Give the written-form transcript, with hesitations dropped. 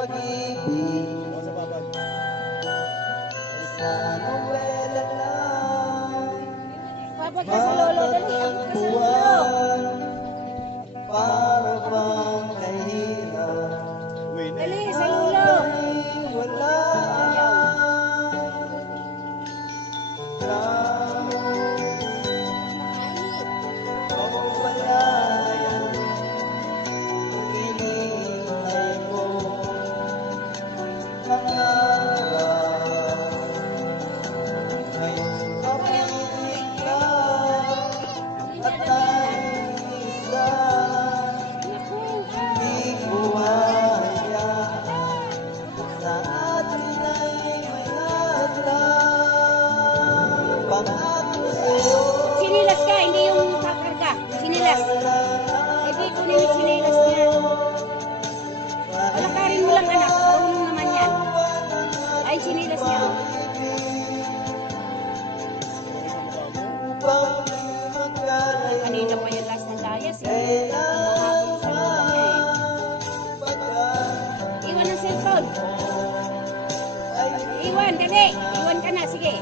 pag-ibig sa nobela lang. Babag ka sa lolo, dali. Matatag buwan, para bang kahirap. Dali, sa lolo. Wala Sinilas ka, hindi yung kakarga. Sinilas. Hindi kunin yung sinilas niya. Palakarin mo lang anak, marunong naman yan. Ay, sinilas niya. Kanina pa yung last ng layas eh. Mahabol sa lupa niya eh. Iwan ang cellphone. Iwan, dali. Iwan ka na, sige.